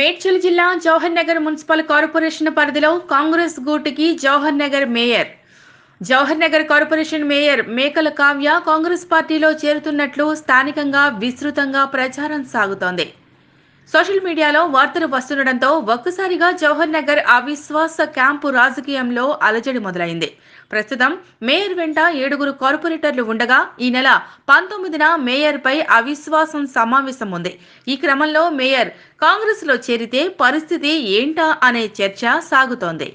మేడ్చల్ జిల్లా Jawahar Nagar municipal corporation పరిధిలో కాంగ్రెస్ గూటికి Jawahar Nagar mayor. Jawahar Nagar corporation mayor మేకల కావ్య కాంగ్రెస్ పార్టీలో చేరుతున్నట్లు స్థానికంగా విస్తృతంగా ప్రచారం సాగుతోంది. సోషల్ మీడియాలో వార్తలు వస్తుండటంతో ఒక్కసారిగా జవహర్ నగర్ అవిశ్వాస క్యాంపు రాజకీయంలో అలజడి మొదలైంది. ప్రస్తుతం మేయర్ వెంట 7 కార్పొరేటర్లు ఉండగా ఈ నెల 19న మేయర్పై అవిశ్వాసం సమావేశం ఉంది. ఈ క్రమంలో మేయర్ కాంగ్రెస్లో చేరితే పరిస్థితి ఏంటా అనే చర్చ సాగుతోంది.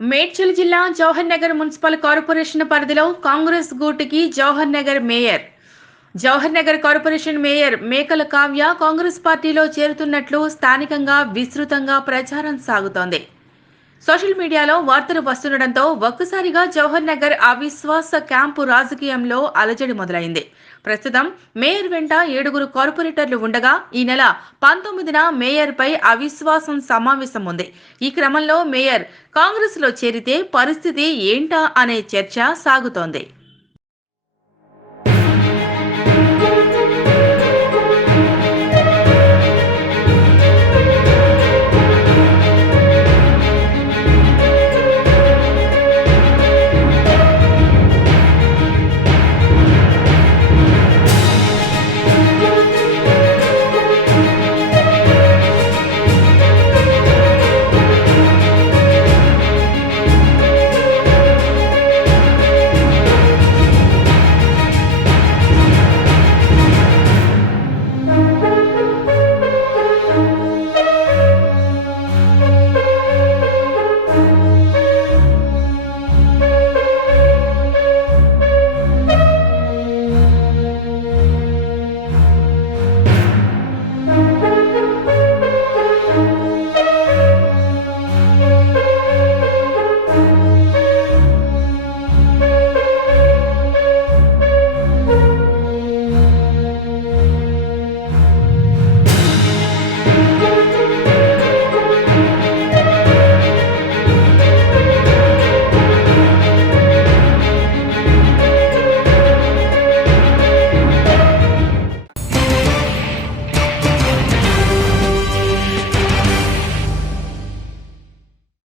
మేడ్చల్ జిల్లా జవహర్ నగర్ మున్సిపల్ కార్పొరేషన్ పరిధిలో కాంగ్రెస్ గూటికి Jawahar Nagar mayor. Jawahar Nagar corporation mayor మేకల కావ్య కాంగ్రెస్ పార్టీలో చేరుతున్నట్లు స్థానికంగా విస్తృతంగా ప్రచారం సాగుతోంది. సోషల్ మీడియాలో వార్తలు వస్తుండటంతో ఒక్కసారిగా జవహర్ నగర్ అవిశ్వాస క్యాంపు రాజకీయంలో అలజడి మొదలైంది. ప్రస్తుతం మేయర్ వెంట 7 కార్పొరేటర్లు ఉండగా ఈ నెల 19న మేయర్పై అవిశ్వాసం సమావేశం ఉంది. ఈ క్రమంలో మేయర్ కాంగ్రెస్లో చేరితే పరిస్థితి ఏంటా అనే చర్చ సాగుతోంది.